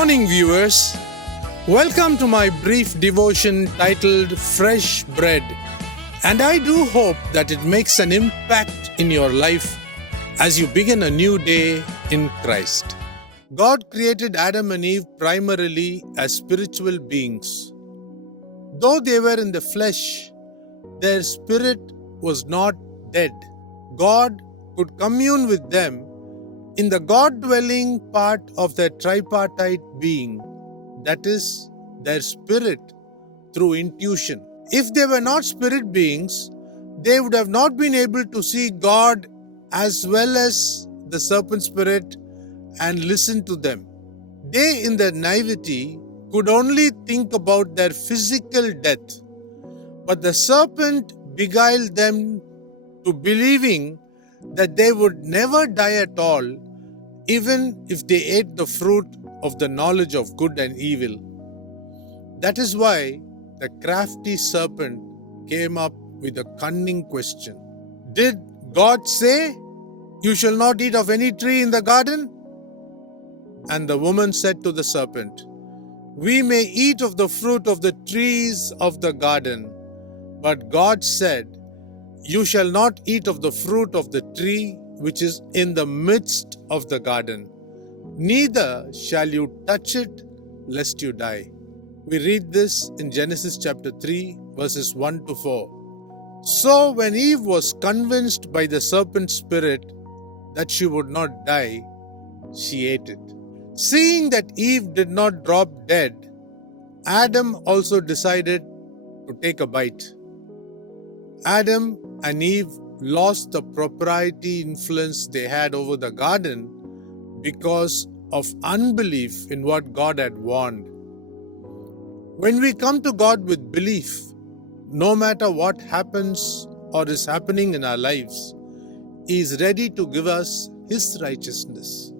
morning, viewers. Welcome to my brief devotion titled Fresh Bread. And I do hope that it makes an impact in your life as you begin a new day in Christ. God created Adam and Eve primarily as spiritual beings. Though they were in the flesh, their spirit was not dead. God could commune with them in the God-dwelling part of their tripartite being, that is, their spirit, through intuition. If they were not spirit beings, they would have not been able to see God as well as the serpent spirit and listen to them. They, in their naivety, could only think about their physical death. But the serpent beguiled them to believing that they would never die at all, even if they ate the fruit of the knowledge of good and evil. That is why the crafty serpent came up with a cunning question. Did God say, "You shall not eat of any tree in the garden"? And the woman said to the serpent, "We may eat of the fruit of the trees of the garden, but God said, 'You shall not eat of the fruit of the tree which is in the midst of the garden, neither shall you touch it, lest you die.'" We read this in Genesis chapter 3, verses 1 to 4. So when Eve was convinced by the serpent's spirit that she would not die, she ate it. Seeing that Eve did not drop dead, Adam also decided to take a bite. Adam and Eve lost the propriety influence they had over the garden because of unbelief in what God had warned. When we come to God with belief, no matter what happens or is happening in our lives, He is ready to give us His righteousness.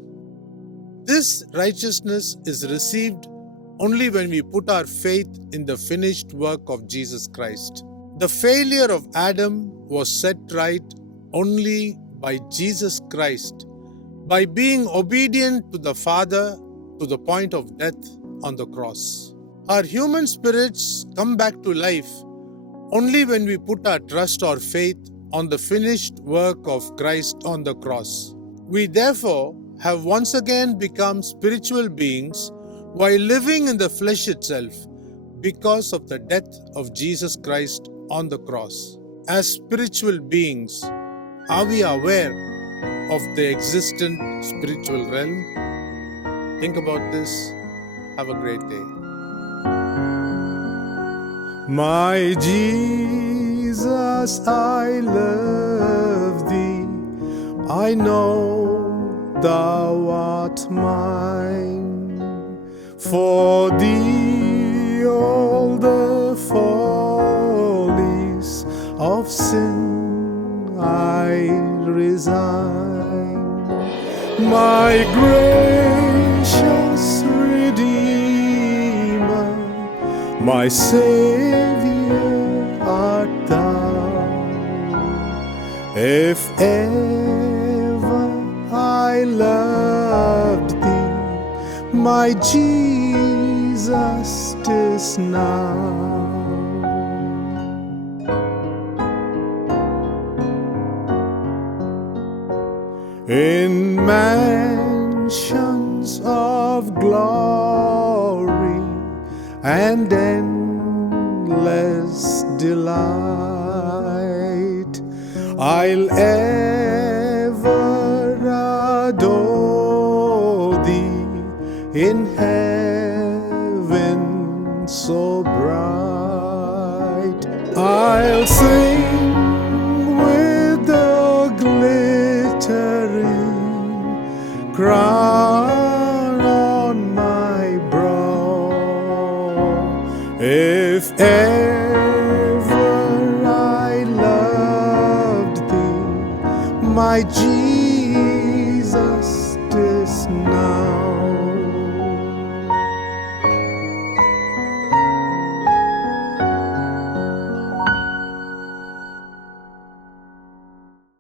This righteousness is received only when we put our faith in the finished work of Jesus Christ. The failure of Adam was set right only by Jesus Christ, by being obedient to the Father to the point of death on the cross. Our human spirits come back to life only when we put our trust or faith on the finished work of Christ on the cross. We therefore have once again become spiritual beings while living in the flesh itself because of the death of Jesus Christ on the cross. As spiritual beings, are we aware of the existent spiritual realm? Think about this. Have a great day. My Jesus, I love Thee. I know Thou art mine. For Thee all the follies of sin I resign. My gracious Redeemer, my Savior art Thou. If ever I loved Thee, my Jesus, 'tis now. In mansions of glory and endless delight, I'll ever adore Thee in heaven so bright. I'll sing with the glittering crown on my brow. If ever I loved Thee, my Jesus,